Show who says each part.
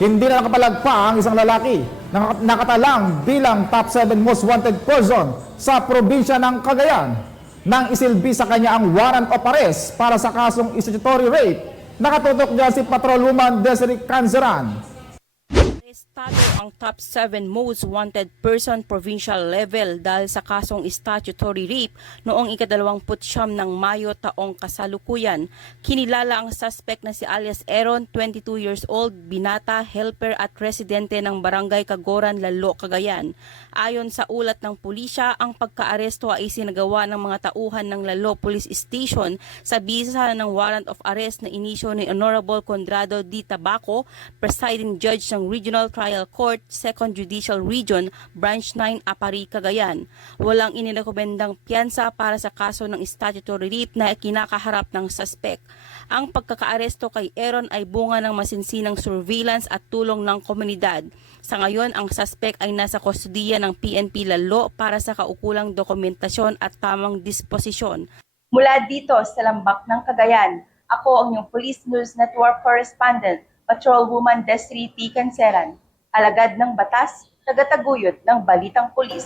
Speaker 1: Hindi na nakapalagpa ang isang lalaki na nakatalang bilang top 7 most wanted person sa probinsya ng Cagayan nang isilbi sa kanya ang warrant of arrest para sa kasong statutory rape. Nakatutok dyan si Patrolwoman Desiree Canceran.
Speaker 2: Estado ang top 7 most wanted person provincial level dahil sa kasong statutory rape noong ikadalawamput siyam ng Mayo taong kasalukuyan. Kinilala ang suspect na si alias Aaron, 22 years old, binata, helper at residente ng barangay Kagoran, Lalo, Cagayan. Ayon sa ulat ng pulisya, ang pagkaaresto ay sinagawa ng mga tauhan ng Lalo Police Station sa bisa ng warrant of arrest na inisyo ni Honorable Condrado D. Tabaco, presiding judge ng Regional Trial Court, 2nd Judicial Region, Branch 9, Apari, Cagayan. Walang inirekomendang piyansa para sa kaso ng statutory rape na kinakaharap ng suspect. Ang pagkakaaresto kay Aaron ay bunga ng masinsinang surveillance at tulong ng komunidad. Sa ngayon, ang suspect ay nasa kustodiya ng PNP Lalo para sa kaukulang dokumentasyon at tamang disposisyon.
Speaker 3: Mula dito sa Lambak ng Cagayan, ako ang inyong Police News Network Correspondent, Patrolwoman Desiree T. Canceran, alagad ng batas, tagataguyod ng Balitang Pulis.